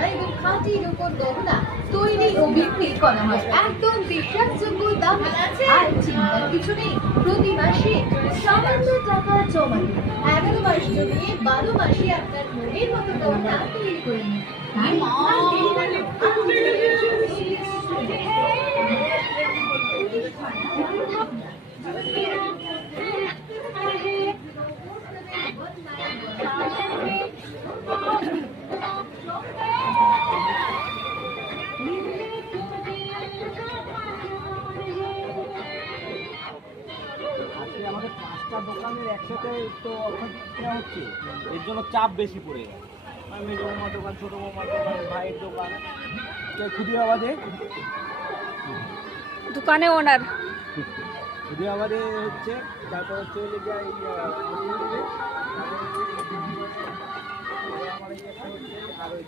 সোনা এবং খাঁটি রূপোর গহনা তৈরি ও বিক্রি করা হয় একদম বিশ্বাসযোগ্য দামে। আর চিন্তার কিছু নেই, প্রতি মাসে সামান্য টাকা জমা দিন, 11 মাস জমিয়ে 12 মাসে আপনার মনের মতো গহনা তৈরি করে নিন। তাই আর দেরি কেন? আজকে আমাদের 5টা দোকানের একসাথে তো অর্থাৎ কেনা হচ্ছে, এর জন্য চাপ বেশি পড়ে যায়। মেজো বৌমার দোকান, ছোটো বৌমার দোকান, ভাইয়ের দোকান, খুদি বাবাদের দোকানে ওনার খুদি বাবাদের হচ্ছে, তারপর হচ্ছে ওই যে আমার এই একটা হচ্ছে, আর ওই